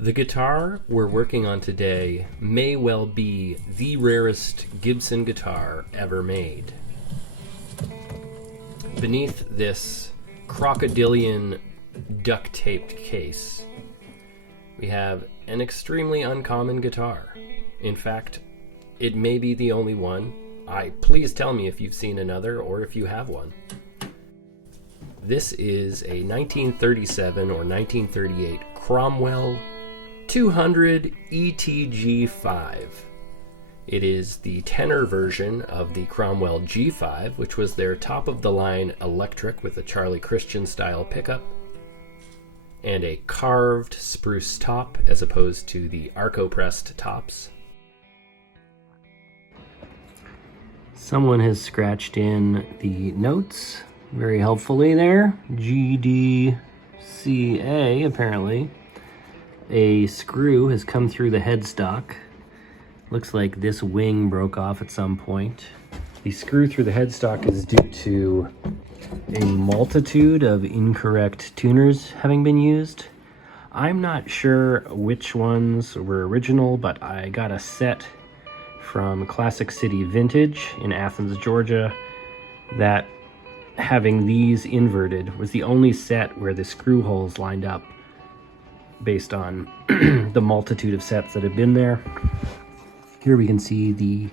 The guitar we're working on today may well be the rarest Gibson guitar ever made. Beneath this crocodilian duct-taped case, we have an extremely uncommon guitar. In fact, it may be the only one. Please tell me if you've seen another or if you have one. This is a 1937 or 1938 Cromwell 200 ETG5. It is the tenor version of the Cromwell G5, which was their top-of-the-line electric with a Charlie Christian style pickup and a carved spruce top as opposed to the arco-pressed tops. Someone has scratched in the notes very helpfully there. GDCA, apparently. A screw has come through the headstock. Looks like this wing broke off at some point. The screw through the headstock is due to a multitude of incorrect tuners having been used. I'm not sure which ones were original, but I got a set from Classic City Vintage in Athens, Georgia, that having these inverted was the only set where the screw holes lined up based on the multitude of sets that have been there. Here we can see the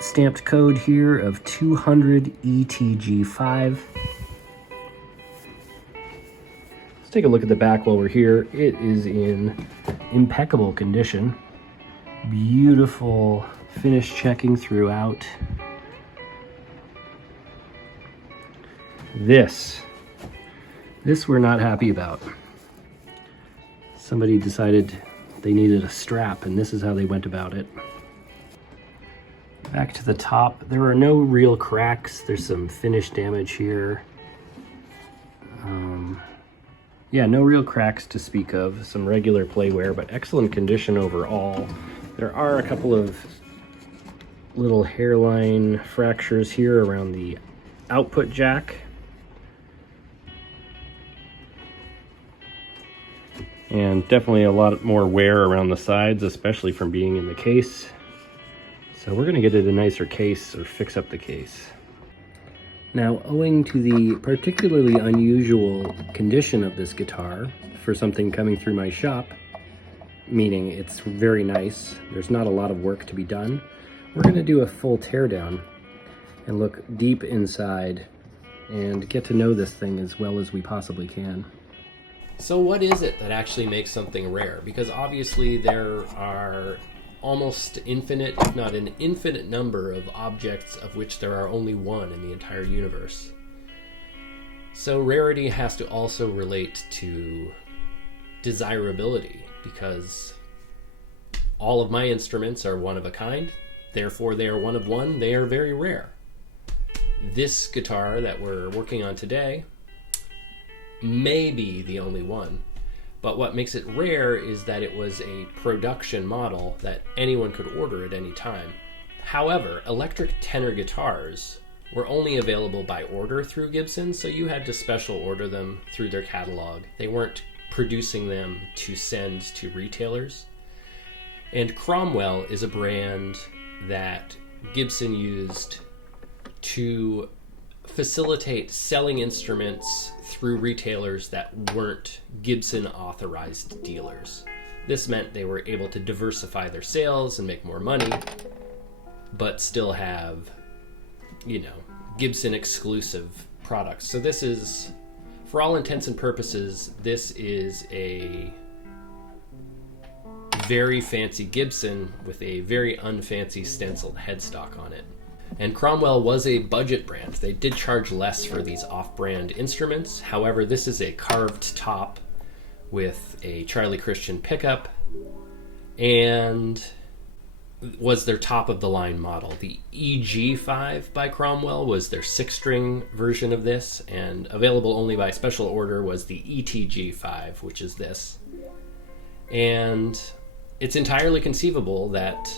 stamped code here of 200 ETG5. Let's take a look at the back while we're here. It is in impeccable condition. Beautiful finish checking throughout. This we're not happy about. Somebody decided they needed a strap, and this is how they went about it. Back to the top, there are no real cracks. There's some finish damage here. Yeah, no real cracks to speak of. Some regular play wear, but excellent condition overall. There are a couple of little hairline fractures here around the output jack. And definitely a lot more wear around the sides, especially from being in the case. So we're gonna get it a nicer case or fix up the case. Now, owing to the particularly unusual condition of this guitar for something coming through my shop, meaning it's very nice, there's not a lot of work to be done, we're gonna do a full teardown and look deep inside and get to know this thing as well as we possibly can. So what is it that actually makes something rare? Because obviously there are almost infinite, if not an infinite number of objects of which there are only one in the entire universe. So rarity has to also relate to desirability, because all of my instruments are one of a kind, therefore they are one of one, they are very rare. This guitar that we're working on today may be the only one, but what makes it rare is that it was a production model that anyone could order at any time. However, electric tenor guitars were only available by order through Gibson, so you had to special order them through their catalog. They weren't producing them to send to retailers. And Cromwell is a brand that Gibson used to facilitate selling instruments through retailers that weren't Gibson authorized dealers. This meant they were able to diversify their sales and make more money, but still have, Gibson exclusive products. So this is, for all intents and purposes, this is a very fancy Gibson with a very unfancy stenciled headstock on it. And Cromwell was a budget brand. They did charge less for these off-brand instruments. However, this is a carved top with a Charlie Christian pickup and was their top-of-the-line model. The EG5 by Cromwell was their 6-string version of this, and available only by special order was the ETG5, which is this. And it's entirely conceivable that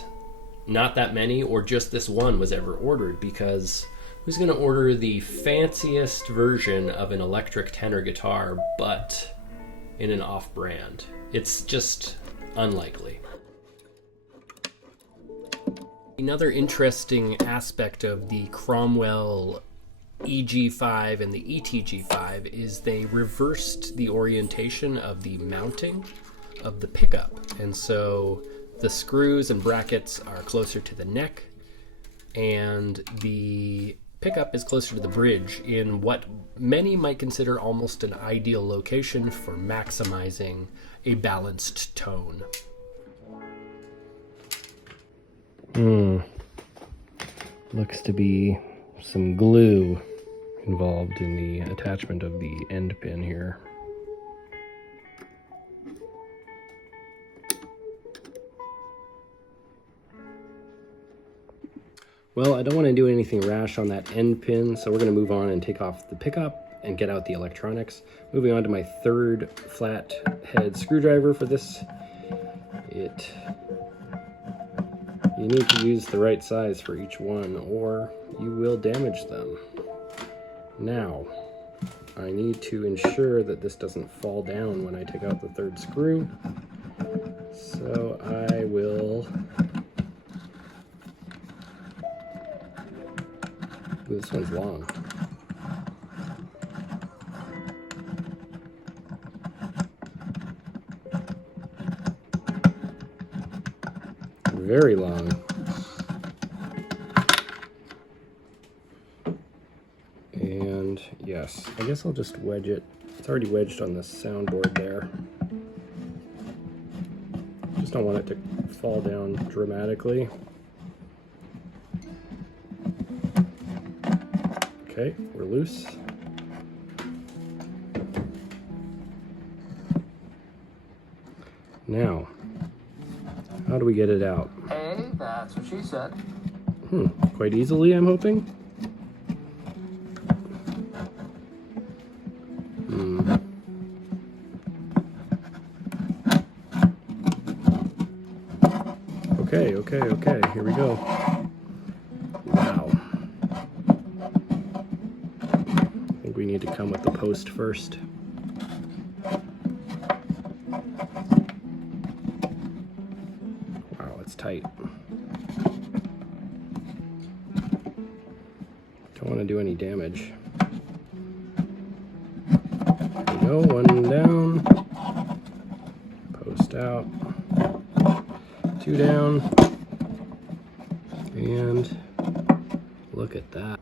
not that many or just this one was ever ordered, because who's going to order the fanciest version of an electric tenor guitar but in an off-brand. It's just unlikely. Another interesting aspect of the Cromwell EG5 and the ETG5 is they reversed the orientation of the mounting of the pickup. And so the screws and brackets are closer to the neck, and the pickup is closer to the bridge in what many might consider almost an ideal location for maximizing a balanced tone. Looks to be some glue involved in the attachment of the end pin here. Well, I don't want to do anything rash on that end pin, so we're going to move on and take off the pickup and get out the electronics. Moving on to my third flat head screwdriver for this. You need to use the right size for each one, or you will damage them. Now, I need to ensure that this doesn't fall down when I take out the third screw. So I will... Ooh, this one's long. Very long. And yes, I guess I'll just wedge it. It's already wedged on the soundboard there. Just don't want it to fall down dramatically. Okay, we're loose. Now, how do we get it out? Hey, that's what she said. Quite easily, I'm hoping. Okay, here we go. Wow. I think we need to come with the post first. Wow, it's tight. Don't want to do any damage. There we go, one down. Post out. Two down. And look at that.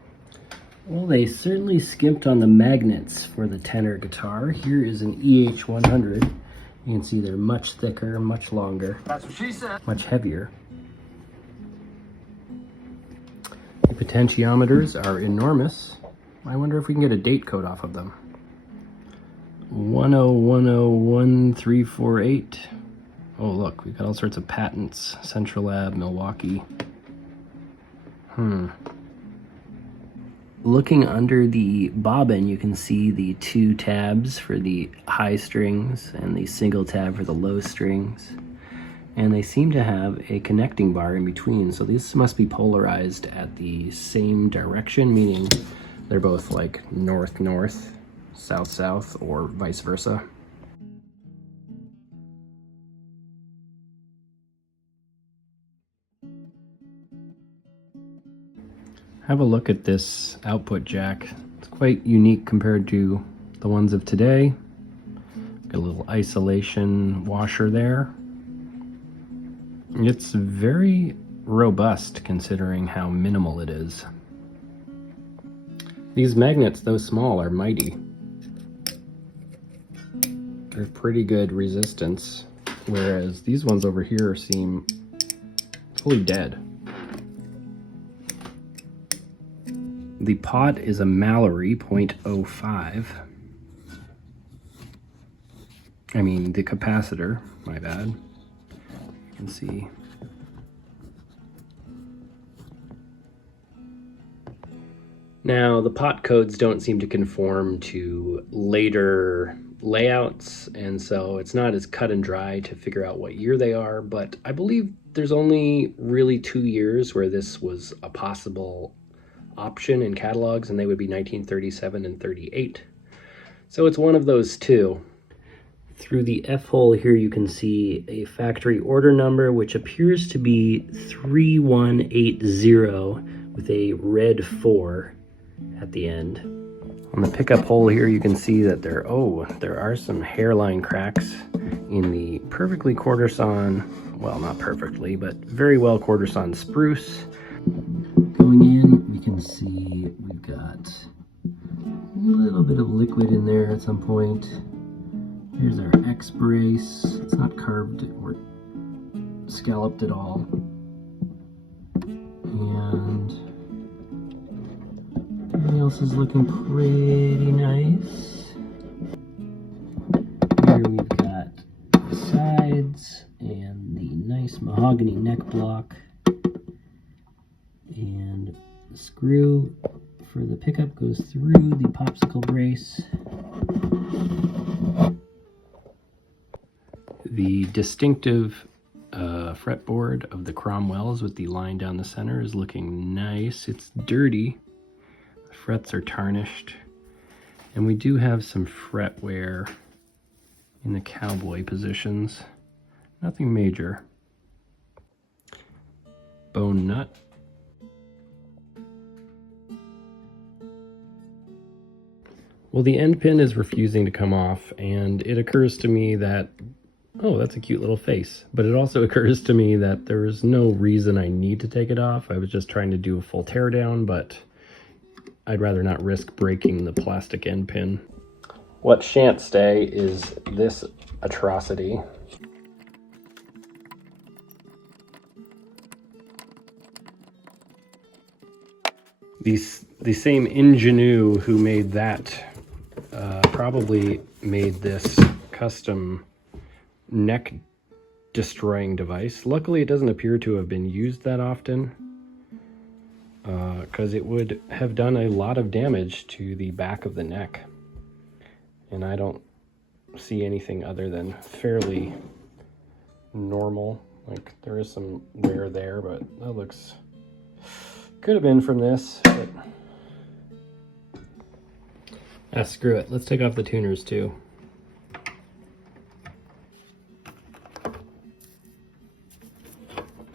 Well, they certainly skimped on the magnets for the tenor guitar. Here is an EH100. You can see they're much thicker, much longer. That's what she said. Much heavier. The potentiometers are enormous. I wonder if we can get a date code off of them. 1010138. Oh, look, we've got all sorts of patents. Central Lab, Milwaukee. Looking under the bobbin, you can see the two tabs for the high strings and the single tab for the low strings. And they seem to have a connecting bar in between, so these must be polarized at the same direction, meaning they're both like north-north, south-south, or vice versa. Have a look at this output jack. It's quite unique compared to the ones of today. Got a little isolation washer there. It's very robust considering how minimal it is. These magnets, though small, are mighty. They're pretty good resistance, whereas these ones over here seem fully dead. The pot is a Mallory 0.05. I mean, the capacitor, my bad. You can see. Now, the pot codes don't seem to conform to later layouts, and so it's not as cut and dry to figure out what year they are, but I believe there's only really 2 years where this was a possible option in catalogs, and they would be 1937 and 38. So it's one of those two. Through the F hole here you can see a factory order number, which appears to be 3180 with a red 4 at the end. On the pickup hole here you can see that there are some hairline cracks in the perfectly quarter-sawn, well, not perfectly, but very well quarter-sawn spruce. Going in, we can see we've got a little bit of liquid in there at some point. Here's our X brace. It's not carved or scalloped at all. And everything else is looking pretty nice. Here we've got the sides and the nice mahogany neck block. And the screw for the pickup goes through the popsicle brace. The distinctive fretboard of the Cromwells with the line down the center is looking nice. It's dirty. The frets are tarnished. And we do have some fret wear in the cowboy positions. Nothing major. Bone nut. Well, the end pin is refusing to come off, and it occurs to me that, oh, that's a cute little face. But it also occurs to me that there's no reason I need to take it off. I was just trying to do a full teardown, but I'd rather not risk breaking the plastic end pin. What shan't stay is this atrocity. The same ingenue who made that probably made this custom neck destroying device. Luckily it doesn't appear to have been used that often, because it would have done a lot of damage to the back of the neck, and I don't see anything other than fairly normal. Like, there is some wear there, but that looks, could have been from this, but screw it. Let's take off the tuners too.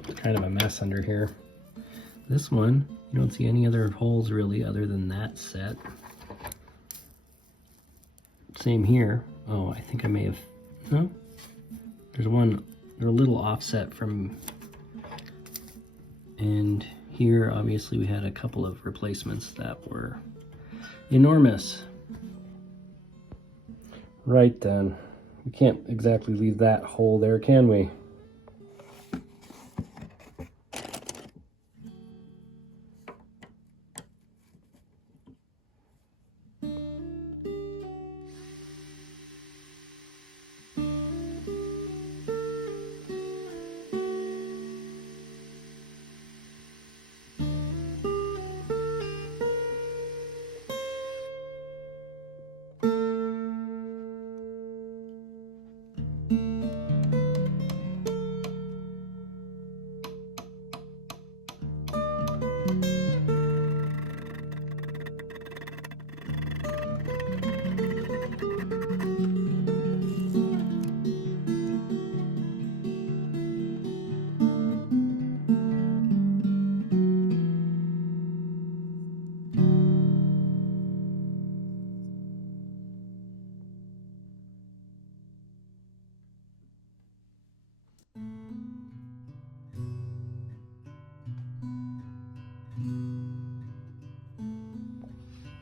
It's kind of a mess under here. This one, you don't see any other holes really other than that set. Same here. Oh, I think I may have, no? There's one, they're a little offset from, and here obviously we had a couple of replacements that were enormous. Right then, we can't exactly leave that hole there, can we?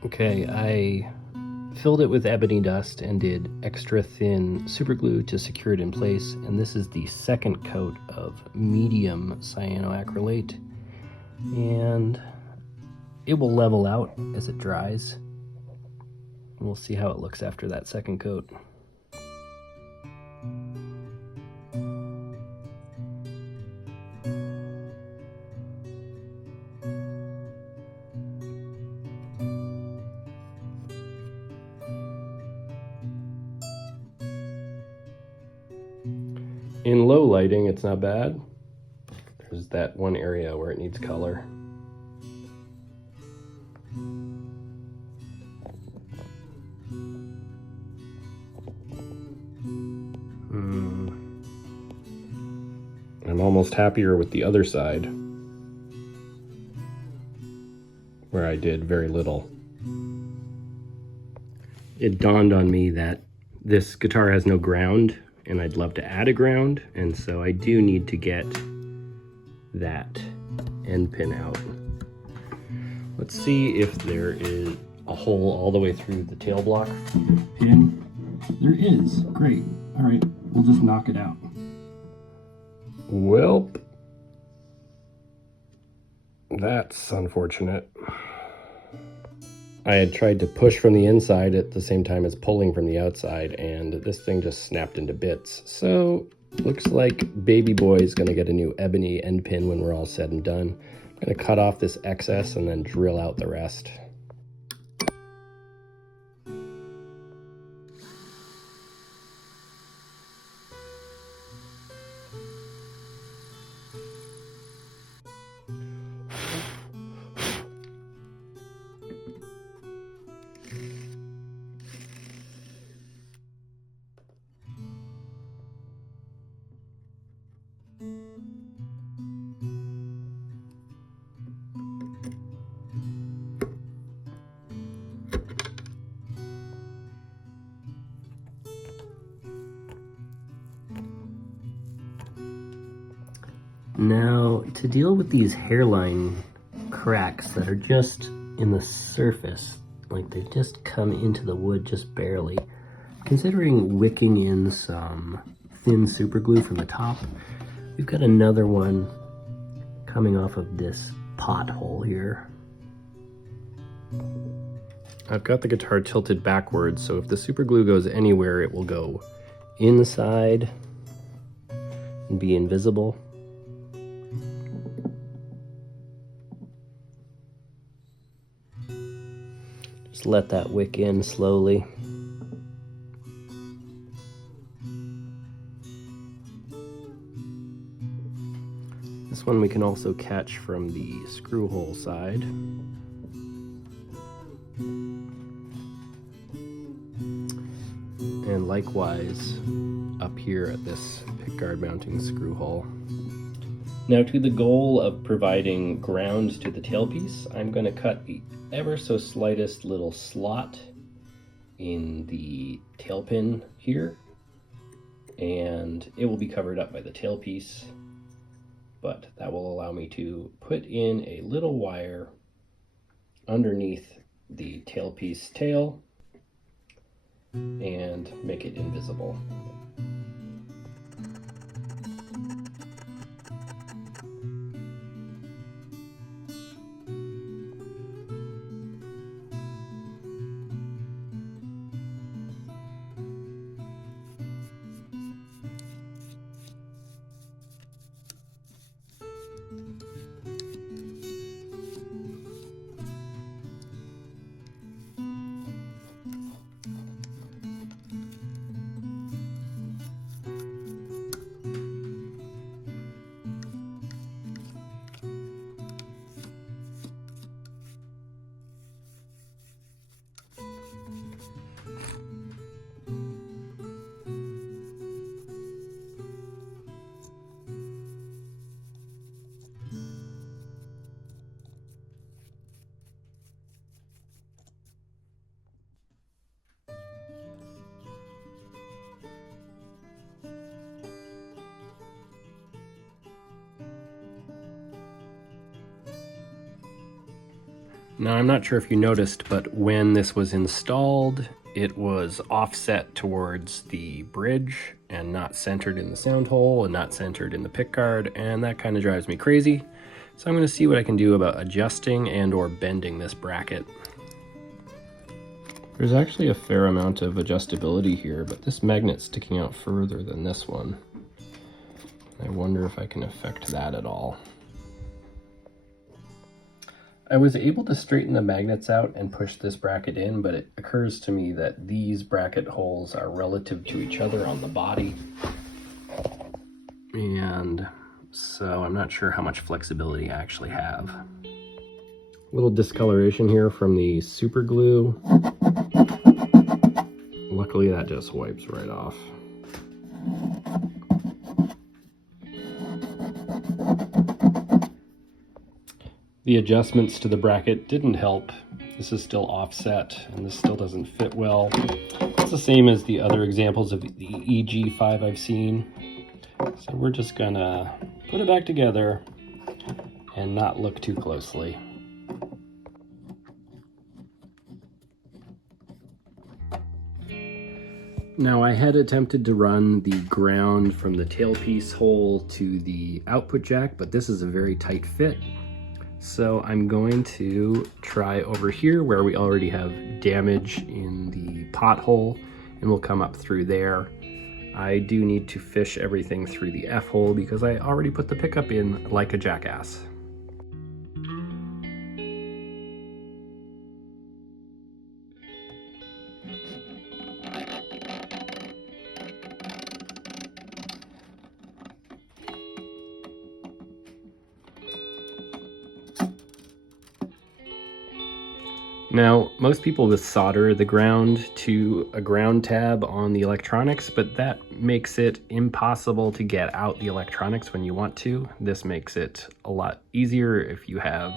Okay, I filled it with ebony dust and did extra thin super glue to secure it in place, and this is the second coat of medium cyanoacrylate, and it will level out as it dries, and we'll see how it looks after that second coat. In low lighting, it's not bad. There's that one area where it needs color. I'm almost happier with the other side, where I did very little. It dawned on me that this guitar has no ground, and I'd love to add a ground, and so I do need to get that end pin out. Let's see if there is a hole all the way through the tail block pin. There is. Great. All right, we'll just knock it out. Welp. That's unfortunate. I had tried to push from the inside at the same time as pulling from the outside, and this thing just snapped into bits. So, looks like baby boy is going to get a new ebony end pin when we're all said and done. I'm going to cut off this excess and then drill out the rest. Now, to deal with these hairline cracks that are just in the surface, like they just come into the wood just barely, considering wicking in some thin super glue from the top, we've got another one coming off of this pothole here. I've got the guitar tilted backwards, so if the super glue goes anywhere, it will go inside and be invisible. Just let that wick in slowly. This one we can also catch from the screw hole side. And likewise up here at this pickguard mounting screw hole. Now, to the goal of providing ground to the tailpiece, I'm going to cut the ever so slightest little slot in the tail pin here, and it will be covered up by the tailpiece, but that will allow me to put in a little wire underneath the tailpiece tail and make it invisible. Now, I'm not sure if you noticed, but when this was installed, it was offset towards the bridge and not centered in the sound hole and not centered in the pickguard, and that kind of drives me crazy. So I'm going to see what I can do about adjusting and or bending this bracket. There's actually a fair amount of adjustability here, but this magnet's sticking out further than this one. I wonder if I can affect that at all. I was able to straighten the magnets out and push this bracket in, but it occurs to me that these bracket holes are relative to each other on the body. And so I'm not sure how much flexibility I actually have. A little discoloration here from the super glue. Luckily that just wipes right off. The adjustments to the bracket didn't help. This is still offset and this still doesn't fit well. It's the same as the other examples of the EG5 I've seen. So we're just gonna put it back together and not look too closely. Now I had attempted to run the ground from the tailpiece hole to the output jack, but this is a very tight fit. So I'm going to try over here where we already have damage in the pothole, and we'll come up through there. I do need to fish everything through the F-hole because I already put the pickup in like a jackass. Now, most people will solder the ground to a ground tab on the electronics, but that makes it impossible to get out the electronics when you want to. This makes it a lot easier if you have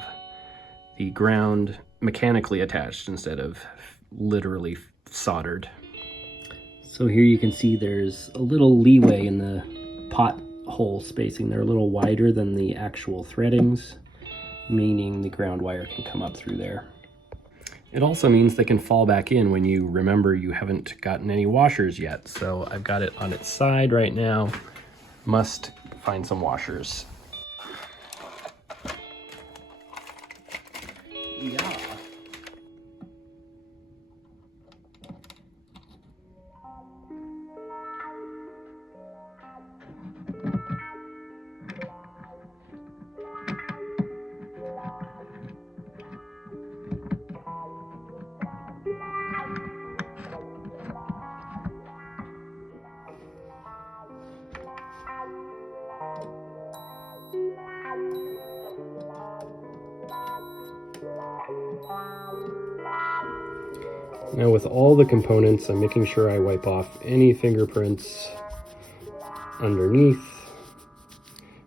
the ground mechanically attached instead of literally soldered. So here you can see there's a little leeway in the pot hole spacing. They're a little wider than the actual threadings, meaning the ground wire can come up through there. It also means they can fall back in when you remember you haven't gotten any washers yet. So I've got it on its side right now. Must find some washers. Yeah. Now with all the components, I'm making sure I wipe off any fingerprints underneath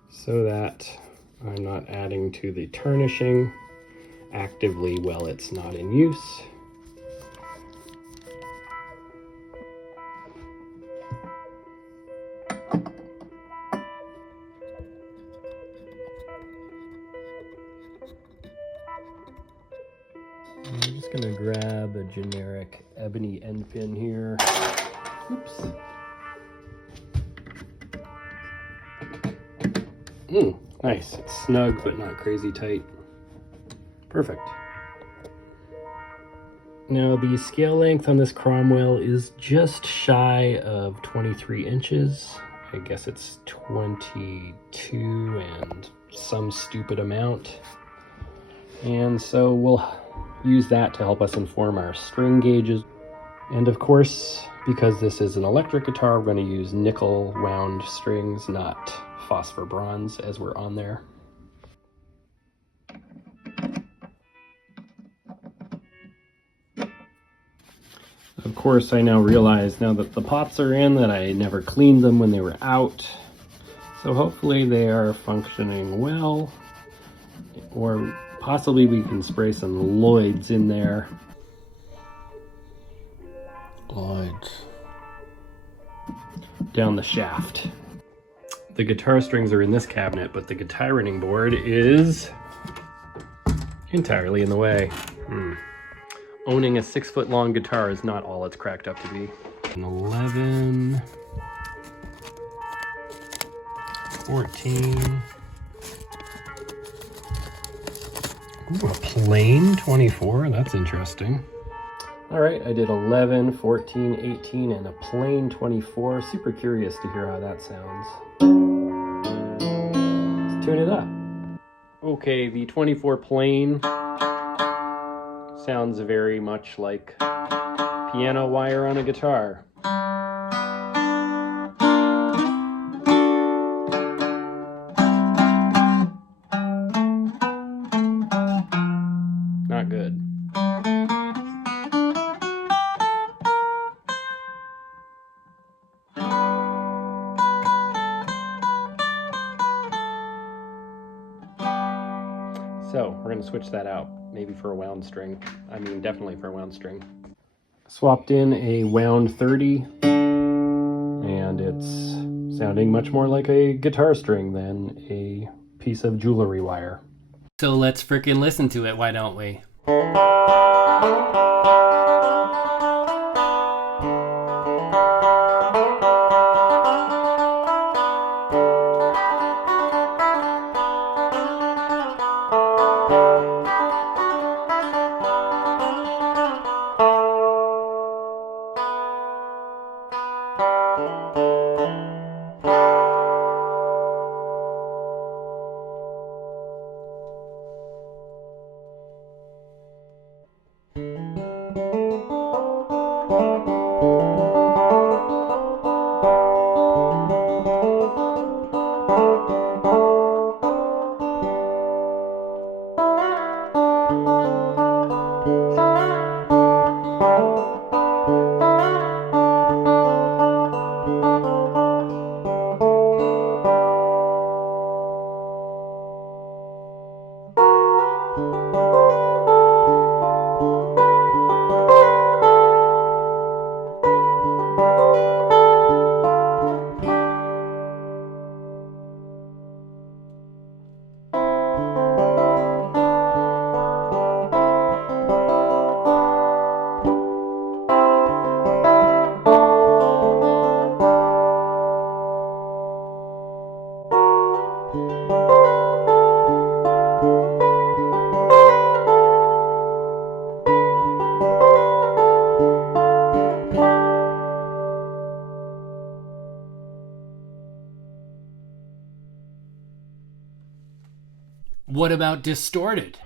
so that I'm not adding to the tarnishing actively while it's not in use. I'm just gonna grab a generic ebony end pin here. Oops. Nice. It's snug but not crazy tight. Perfect. Now the scale length on this Cromwell is just shy of 23 inches. I guess it's 22 and some stupid amount. And so we'll use that to help us inform our string gauges. And of course, because this is an electric guitar, we're going to use nickel wound strings, not phosphor bronze, as we're on there. Of course, I now realize, now that the pots are in, that I never cleaned them when they were out. So hopefully they are functioning well, or possibly we can spray some Lloyds in there. Lloyds. Down the shaft. The guitar strings are in this cabinet, but the guitar running board is entirely in the way. Owning a 6-foot long guitar is not all it's cracked up to be. An 11, 14. Ooh, a plain 24, that's interesting. All right, I did 11, 14, 18, and a plain 24. Super curious to hear how that sounds. Let's tune it up. Okay, the 24 plain sounds very much like piano wire on a guitar. Not good. So we're going to switch that out, maybe for a wound string. I mean, definitely for a wound string. Swapped in a wound 30, and it's sounding much more like a guitar string than a piece of jewelry wire. So let's frickin' listen to it, why don't we? What about distorted?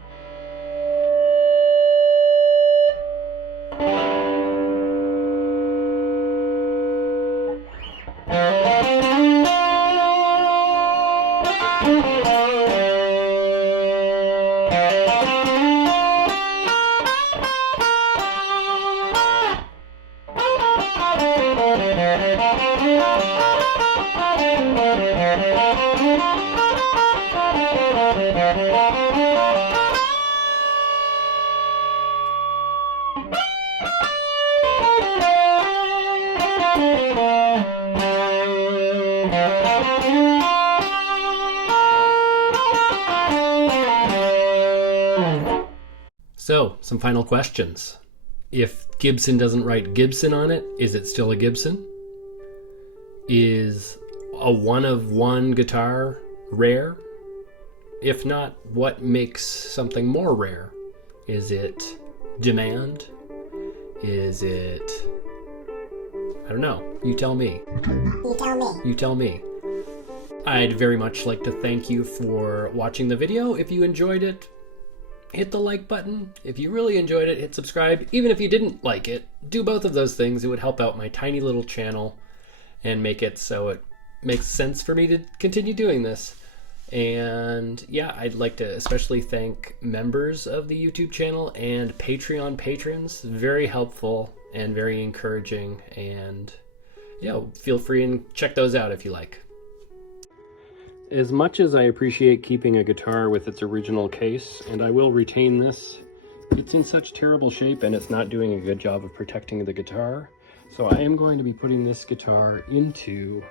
So, some final questions. If Gibson doesn't write Gibson on it, is it still a Gibson? Is a one-of-one guitar rare? If not, what makes something more rare? Is it demand? Is it... I don't know. You tell me. You tell me. I'd very much like to thank you for watching the video. If you enjoyed it, hit the like button. If you really enjoyed it, hit subscribe. Even if you didn't like it, do both of those things. It would help out my tiny little channel and make it so it makes sense for me to continue doing this. And yeah, I'd like to especially thank members of the YouTube channel and Patreon patrons. Very helpful and very encouraging. And yeah, feel free and check those out if you like. As much as I appreciate keeping a guitar with its original case, and I will retain this, it's in such terrible shape and it's not doing a good job of protecting the guitar. So I am going to be putting this guitar into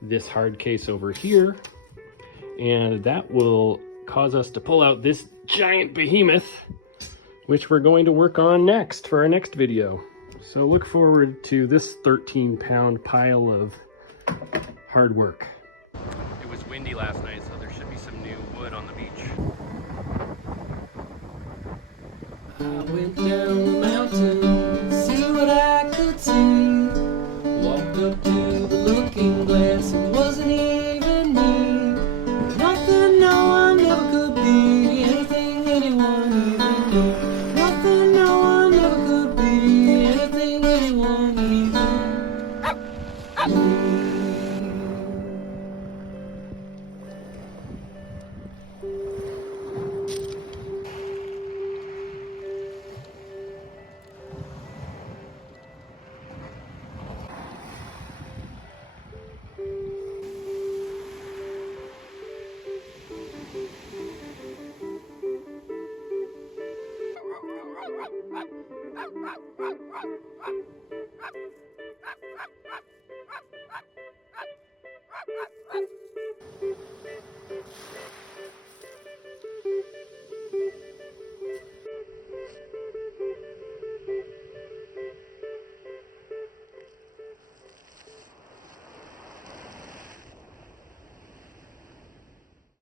this hard case over here, and that will cause us to pull out this giant behemoth, which we're going to work on next for our next video. So look forward to this 13-pound pile of hard work. It was windy last night, so there should be some new wood on the beach. I went down the mountain, see what I could see. Walked up to the looking glass, it wasn't even me. Nothing no one ever could be, anything anyone even do. Nothing no one ever could be, anything anyone even do.